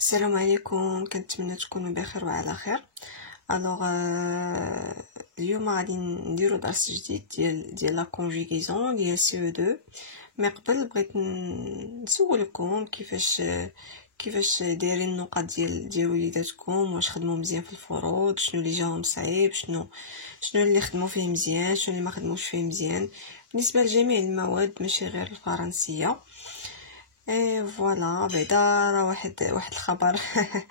السلام عليكم، كنتمنى تكونوا بخير وعلى خير. الوغ اليوم غادي نديرو درس جديد ديال لا كونجوغيزون ديال CE2. مي قبل بغيت نسولكم كيفاش دايرين النقط ديال وليداتكم، واش خدموا مزيان في الفروض، شنو اللي جاهم صعيب، شنو اللي خدموا فيه مزيان، شنو اللي ما خدموش فيه مزيان بالنسبه لجميع المواد ماشي غير الفرنسيه. اي فوالا بعدا راه واحد الخبر واحد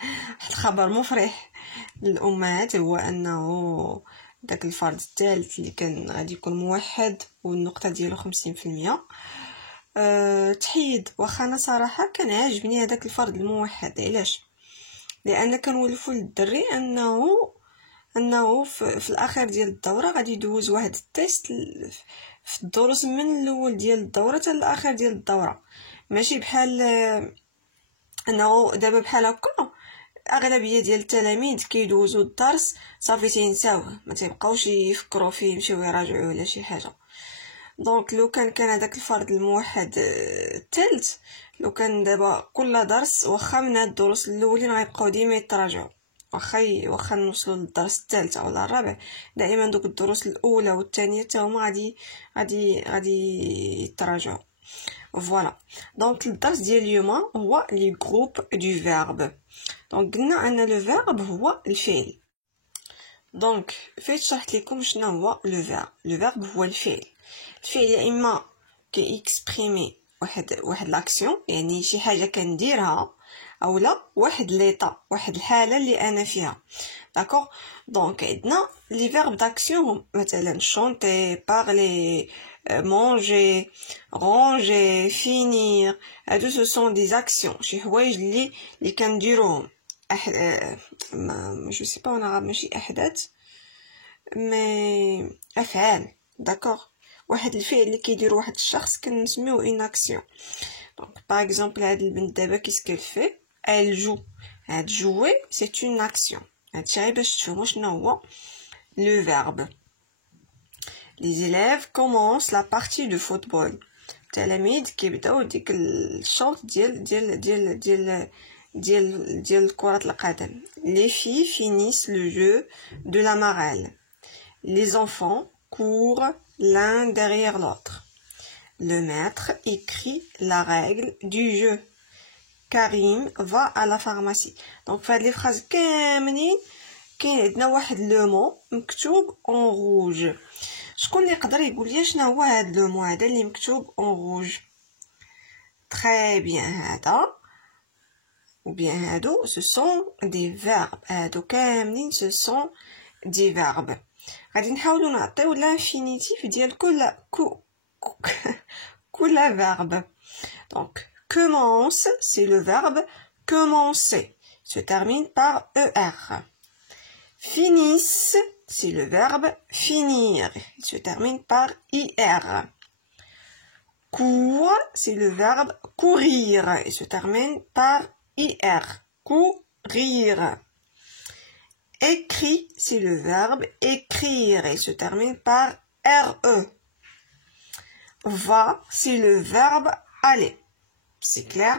الخبر مفرح للامهات، هو انه داك الفرد الثالث اللي كان غادي يكون موحد والنقطه ديالو 50% تحيد. واخا انا صراحه كان عاجبني هذاك الفرد الموحد. علاش؟ لان كنولفوا للدري انه في الاخير ديال الدوره غادي يدوز واحد التيست في الدروس من الاول ديال الدوره حتى الاخر ديال الدوره، ماشي بحال انه دابا بحال هكا اغلبيه ديال التلاميذ كيدوزوا الدرس صافي تينساوه، ما تيبقاوش يفكروا فيه يمشيو يراجعوا ولا شي حاجه. دونك لو كان هذاك الفرد الموحد الثالث، لو كان دابا كل درس واخا من هاد الدروس الاولين غيبقاو ديما يتراجعوا، واخا نوصلوا للدرس الثالث ولا الرابع، دائما دوك الدروس الاولى والثانيه حتى هما غادي يتراجعوا. فوالا. دونك الدرس ديال اليوم هو لي جروب دو فيرب. دونك قلنا ان لو فيرب هو الفعل. دونك فايت شرحت لكم شنو هو لو فيرب هو الفعل يا اما كي اكسبريمي واحد لاكسيون، يعني شي حاجه كنديرها، اولا واحد ليطا، واحد الحاله اللي انا فيها. داكوغ. دونك عندنا لي فيرب داكسيون مثلا شونتي، بارلي، manger, ranger, finir. هادو ce sont des actions، شي حوايج اللي كنديروهم. je sais pas en arabe ماشي احداث مي افعال. داكوغ. واحد الفعل اللي كيدير واحد الشخص كنسميوه une action. donc par exemple هاد البنت دابا qu'est-ce qu'elle fait؟ elle joue. هاد jouer c'est une action. هادشي غير باش تفهموا شنو هو le verbe. Les élèves commencent la partie de football. التلاميذ كيبداو ديك الشوط ديال كرة القدم. Les filles finissent le jeu de la marelle. Les enfants courent l'un derrière l'autre. Le maître écrit la règle du jeu. Karim va à la pharmacie. Donc فهاد لي فراز كاملين كاين عندنا واحد لو مو مكتوب en rouge. شكون اللي يقدر يقول لي شنو هو هذا لو مو هذا اللي مكتوب en rouge؟ très bien. هذا ou bien هادو ce sont des verbes. هادو كاملين ce sont des verbes. غادي نحاولوا نعطيو l'infinitif ديال كل verbe. donc commence c'est le verbe commencer, se termine par er. finissent c'est le verbe finir, il se termine par ir. court c'est le verbe courir, il se termine par ir. courir. écrit c'est le verbe écrire, il se termine par re. va c'est le verbe aller. c'est clair؟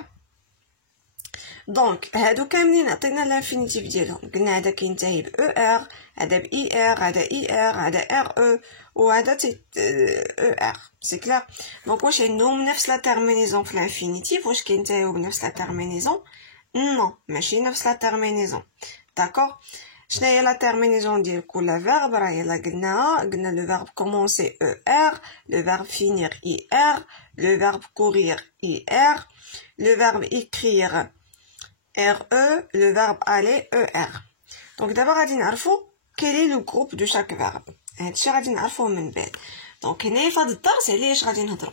دونك هادو كاملين عطينا الانفينيتيف ديالهم. قلنا هذا كينتهي ب er، هذا ب er، هذا er، هذا re، وهذا er. سي كلير؟ دونك واش عندهم نفس لا تيرمينيزون في الانفينيتيف؟ واش كينتهيو بنفس لا تيرمينيزون؟ نو، ماشي نفس لا تيرمينيزون. داكوغ. شنو هي لا تيرمينيزون ديال كل فيرب؟ راه يلا قلنا لو فيرب كومونسي er، لو فيرب فينير ir، لو فيرب courir ir، le verbe écrire RE, le verbe aller ER. donc d'abord غادي نعرفوا quel est le groupe de chaque verbe. هادشي غادي نعرفوه من بعد. دونك هنايا في هذا الدرس علاش غادي نهضروا؟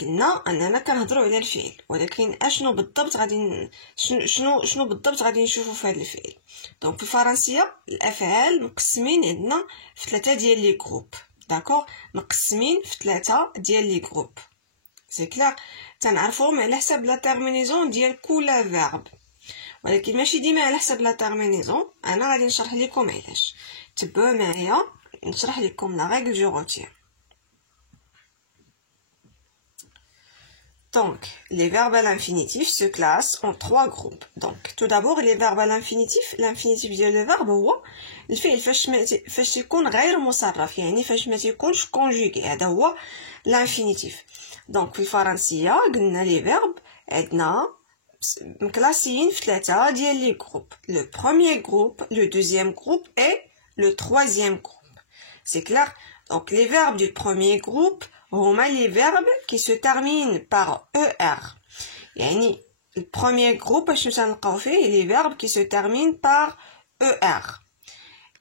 قلنا اننا كنهضروا على الفعل، ولكن اشنو بالضبط غادي شنو بالضبط غادي نشوفوا في هذا الفعل. دونك في الفرنسيه الافعال مقسمين عندنا في 3 ديال لي جروب. داكوغ. مقسمين في 3 ديال لي جروب. سي كلير؟ تنعرفوهم على حساب لا تيرمينيزون ديال كل فيرب، ولكن ماشي ديما على حساب لا تيرمينيزون. انا غادي نشرح لكم علاش. تبعوا معايا نشرح لكم لا ريغل دو روتير. Donc, les verbes à l'infinitif se classent en 3 groupes. Donc, tout d'abord, les verbes à l'infinitif. L'infinitif ديال le verbe هو الفعل فاش يكون غير مصرف، يعني فاش ما تيكونش conjugué. هذا هو l'infinitif. Donc, في الفرنسية قلنا les verbes عندنا مكلاسيين في 3 ديال لي groupes. Le premier groupe, le deuxième groupe et le troisième groupe. C'est clair? Donc, les verbes du premier groupe هما les verbes qui se terminent par ER. يعني le premier groupe باش نلقاو فيه les verbes qui se terminent par ER.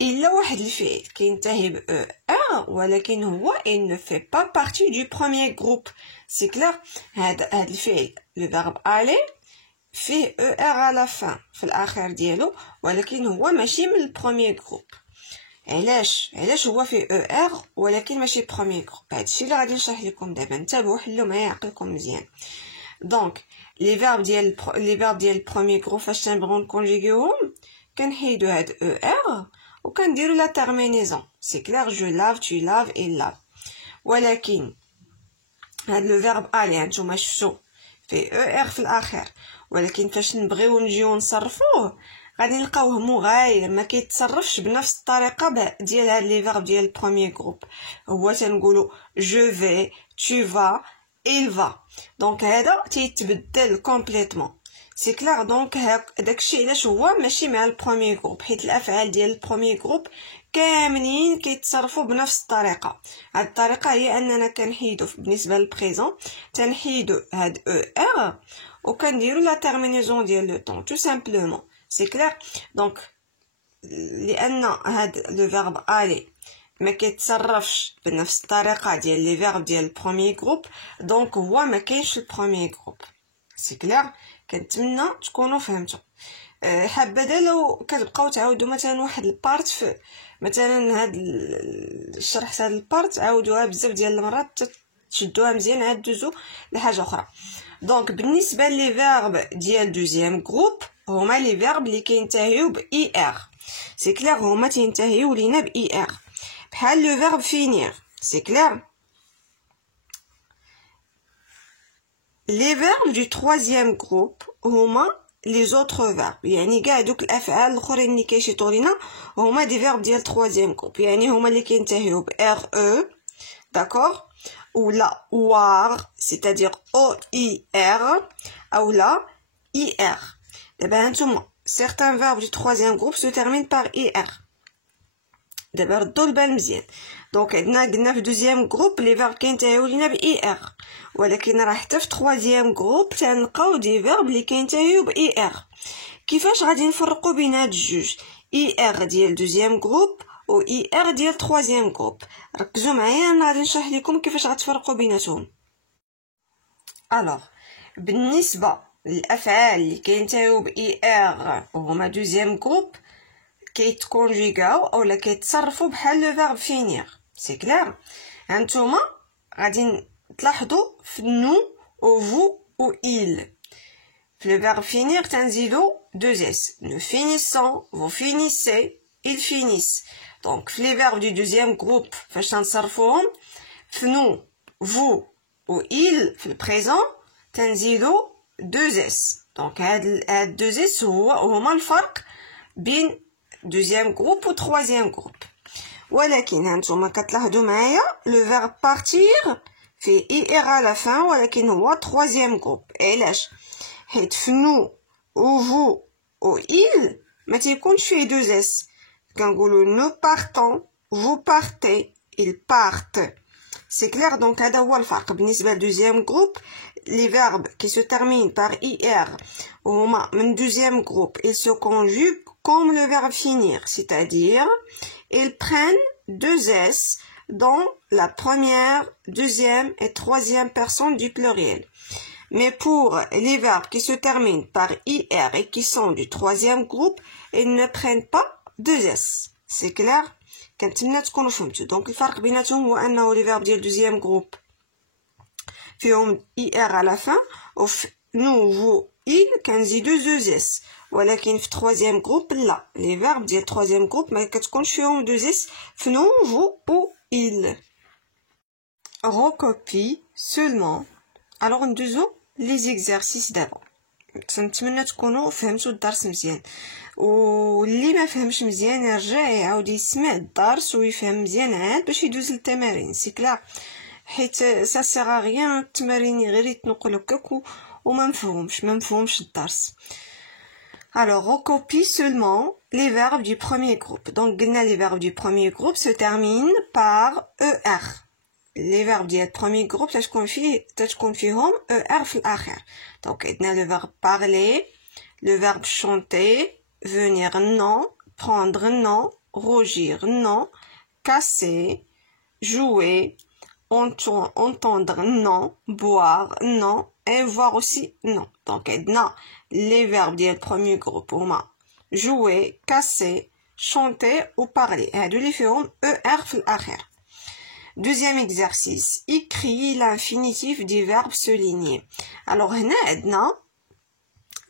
إلا واحد الفعل كينتهي ب ER ولكن هو il ne fait pas partie du premier groupe. C'est clair? هاد الفعل le verbe aller فيه ER à la fin في الآخر ديالو ولكن هو ماشي من le premier groupe. علاش هو فيه ER ولكن ماشي بروميير جروب. هادشي اللي غادي نشرح لكم دابا. انتبهوا حلوا معايا عقلكم مزيان. دونك لي فيرب ديال البروميير جروب فاش تنبغيو نكونجيغيوهم كنحيدو هاد ER وكنديرو لا تيرمينيزون. سي كلير؟ جو لاف، tu laves، il lave. ولكن هاد لو فيرب الي هانتوما شفتو فيه ER في الاخر ولكن فاش نبغيو نجيو نصرفوه غادي نلقاوه مغاير، ما كيتصرفش بنفس الطريقه ديال هاد لي فيرب ديال البروميير جروب. هو تنقولوا جو في، tu vas، il va. دونك هذا تيتبدل كومبليتوم. سي كلير؟ دونك داكشي علاش هو ماشي مع البروميير جروب، حيت الافعال ديال البروميير جروب كاملين كيتصرفوا بنفس الطريقه. هاد الطريقه هي اننا كنحيدو بالنسبه للبريزون تنحيدو هاد ER وكنديرو لا تيرمينيزون ديال لو طون تو سامبلومون. سي كلير؟ دونك لان هاد لو فيرب aller ما كيتصرفش بنفس الطريقه ديال لي فيرب ديال البروميير جروب دونك هو ما كاينش البروميير جروب. سي كلير؟ كنتمنى تكونوا فهمتوا. حابه لو كتبقاو تعاودوا مثلا واحد البارت في مثلا هاد الشرح هاد البارت عاودوها بزاف ديال المرات تشدوها مزيان عاد دوزو لحاجه اخرى. دونك بالنسبه لي فيرب ديال دوزيام جروب هما لي فيرب اللي كينتهيو ب ER. سي كلير؟ هما تينتهيو لينا ب ER بحال لو فيرب فينير. سي كلير؟ لي فيرب دو troisième groupe هما لي زوتر فيرب، يعني كاع دوك الافعال الاخرين اللي كيشيطوا لينا هما دي فيرب ديال troisième groupe، يعني هما اللي كينتهيو ب RE. داكور؟ ولا وار c'est-à-dire OIR او لا IR. دابا هانتوما certains verbes du troisième groupe se terminent par IR. دابا ردوا البال مزيان. دونك قلنا في دوزيام جروب لي فيرب كينتهيو لينا ب ER ولكن راه حتى في troisième جروب تنلقاو دي فيرب اللي كينتهيو ب ER. كيفاش غادي نفرقوا بين هاد الجوج ER ديال دوزيام جروب و ER ديال troisième جروب؟ ركزوا معايا انا غادي نشرح لكم كيفاش غتفرقوا بيناتهم. الوغ بالنسبه للافعال اللي كينتهيو ب ER هما دوزيام جروب كيتكونجيغاو اولا كيتصرفوا بحال لو فيرب فينير. سي كلير؟ هانتوما غادي تلاحظوا في نو او فو او il. في لو فيرب فينير تنزيدو دو اس. nous finissons، vous finissez، ils finissent. دونك في لي فيرب دو دوزيام جروب فاش تنصرفوهم في نو فو و il في البريزون تنزيدو دو اس. دونك هاد دو اس هما الفرق بين دوزيام جروب و troisième جروب. ولكن هانتوما كتلاحظوا معايا لو فيرب بارتير فيه ER à la fin ولكن هو troisième جروب. علاش؟ حيت في نو و فو و il ما تيكونش فيه دو اس. كنقولوا nous partons، vous partez، ils partent. C'est clair؟ donc هذا هو الفرق بالنسبه لدوزيام جروب. les verbes qui se terminent par IR هما من دوزيام جروب ils se conjuguent comme le verbe finir, c'est-à-dire ils prennent deux S dans la première, deuxième et troisième personne du pluriel. Mais pour les verbes qui se terminent par IR et qui sont du troisième groupe, ils ne prennent pas deux S. C'est clair؟ كنتمنى تكونوا فهمتوا. دونك الفرق بيناتهم هو انه لي فيرب ديال دوزيام جروب فيهم IR à la fin وفي nous vous il كنزيدو زوز اس. ولكن في troisième groupe لا، لي فيرب ديال troisième groupe ما كتكونش فيهم دو اس في نو فو او il. recopie seulement. alors ندوزو لي زيكزارسيس دابا. نتمنى تكونوا فهمتوا الدرس مزيان، واللي ما فهمش مزيان يرجع يعاود يسمع الدرس ويفهم مزيان عاد باش يدوز للتمارين. سي كلا، حيت سا سيغ غيان التمارين غير يتنقلوا هكاك وما مفهومش الدرس. Alors, on copie seulement les verbes du premier groupe. Donc, les verbes du premier groupe se terminent par ER. Les verbes du premier groupe, تتكون فيهم ER في الآخر. Donc, le verbe parler, le verbe chanter, venir non, prendre non, rougir non, casser, jouer, entendre non, boire non, et voir aussi non. Donc, les verbes du premier groupe هما jouer, casser, chanter ou parler. هادو اللي فيهم ER في الآخر. Deuxième exercice, écris l'infinitif des verbes soulignés. Alors هنا عندنا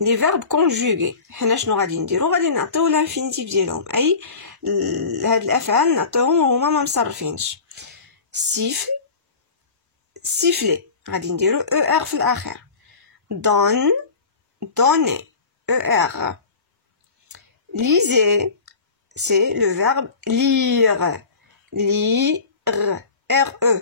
les verbes conjugués. حنا شنو غادي نديرو؟ غادي نعطيو l'infinitif ديالهم، اي هاد الافعال نعطيوهم وهما ما مصرفينش. siffler غادي نديرو ER في الآخر. donne, donner, ER. Lisez, c'est le verbe lire, lire, RE.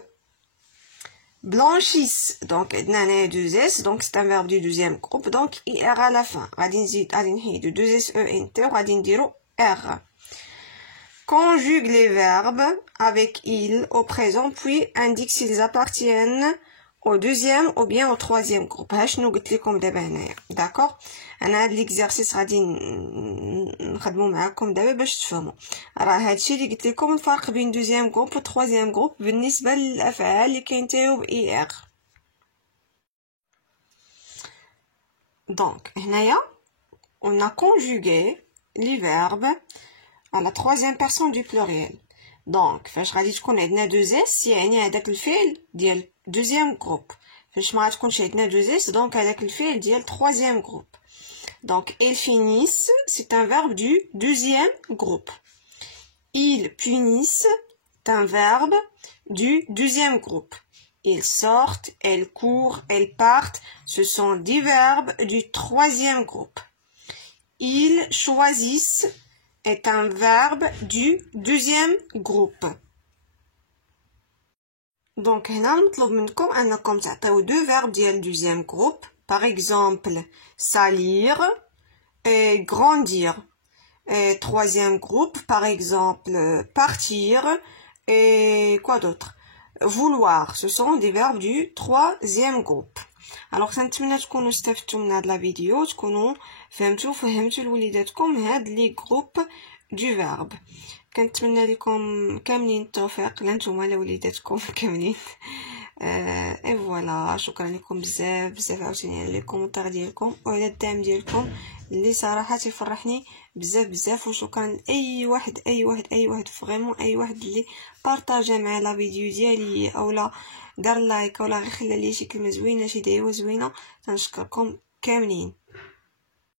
Blanchisse, donc نانا 2S, donc c'est un verbe du deuxième groupe, donc IR à la fin. غادي نحيدو 2S ENT وغادي نديرو R. Conjugue les verbes avec il au présent, puis indique s'ils appartiennent au deuxième ou bien au troisième groupe. ها شنو قلت لكم دابا هنايا، داكوغ؟ انا هاد ليكزارسيس غادي نخدمو معاكم دابا باش تفهموا. راه هادشي اللي قلت لكم الفرق بين دوزيام جروب و تروازيام جروب بالنسبه للافعال اللي كينتهيو ب اي ار. دونك هنايا on a conjugué les verbes à la troisième personne du pluriel. دونك فاش غادي تكون عندنا 2s يعني هذاك الفعل ديال deuxième groupe. فاش ما غتكونش عندنا 2s donc هذاك الفعل ديال troisième groupe. Donc ils finissent, c'est un verbe du deuxième groupe. Ils punissent, c'est un verbe du deuxième groupe. Ils sortent, elles courent, elles partent, ce sont des verbes du troisième groupe. Ils choisissent est un verbe du deuxième groupe. Donc هنا نطلب منكم انكم تعطيو deux verbes ديال deuxième groupe. Par exemple, salir et grandir. Et troisième groupe, par exemple, partir et quoi d'autre? Vouloir. Ce sont des verbes du troisième groupe. Alors كنتمنى تكونوا استفدتوا من هاد لا فيديو، تكونوا فهمتوا لوليداتكم هاد لي جروب دو فيرب. كنتمنى لكم كاملين التوفيق لانتوما لوليداتكم كاملين. اي فوالا، شكرا لكم بزاف عاوتاني على لي كومونتير ديالكم وعلى الدعم ديالكم اللي صراحه تيفرحني بزاف. وشكرا لاي واحد فريمون اي واحد اللي بارطاجا مع لا فيديو ديالي اولا دار لايك ولا غير خلى لي شي كلمه زوينه شي دعوه زوينه. تنشكركم كاملين.